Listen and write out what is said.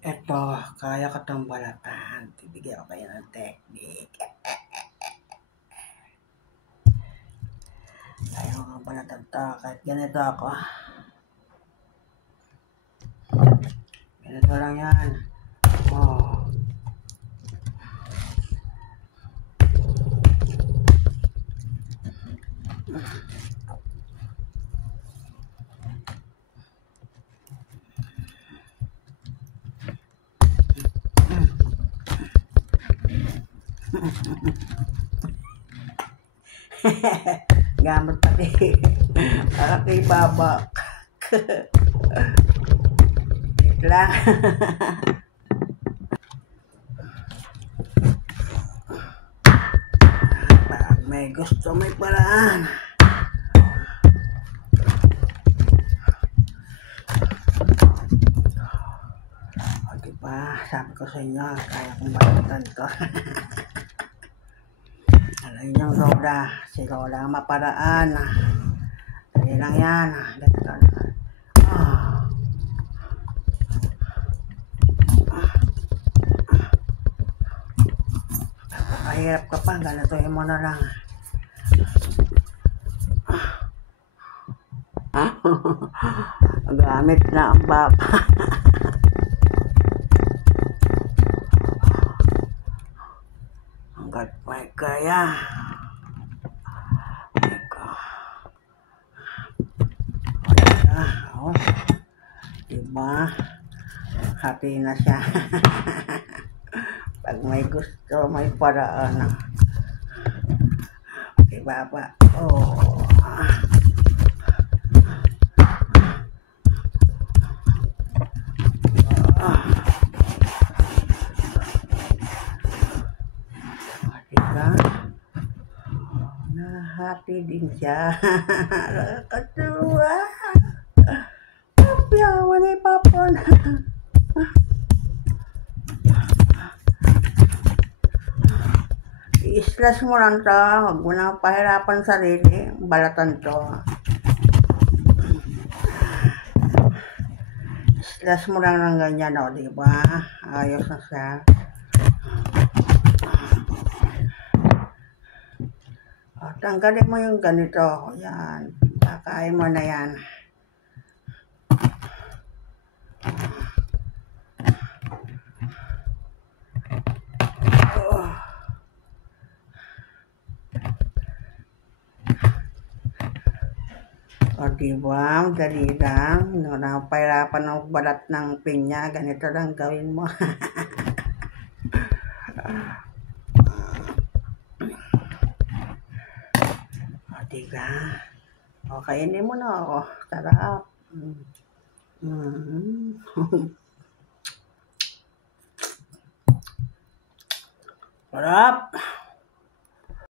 Eto, kaya ko tong balatan. Bibigyan ko kayo ng technique. Kaya ko ng balatan to. Kahit ganito ako. Ganito lang yan. Oh. Gamot pati. Parang kay babak. Wait lang. Pag may gusto, may paraan. O diba, sabi ko sa inyo, kaya kong balatan to. Alam niyong Lola, si Lola ang maparaan. Dali lang yan. Ganito lang. Mahirap ka pa, ganitohin mo na lang. Gamit na ang bapa. Hanggat may kaya. Oh, diba? Happy na siya. Pag may gusto, may paraan. Diba ba? Oh. Diba? Na-happy din siya. Katuwa. Yaman ay papon. I-slash mo lang to. Huwag mo na pahirapan sarili. Balatan to. I-slash mo lang ng ganyan, o, diba? Ayos na siya. O, tanggalin mo yung ganito. Yan. Kakain mo na yan. O diba, dali lang. Napahirapan ng balat ng pinya. Ganito lang gawin mo. O diba? O kainin mo na ako. Sarap. Sarap.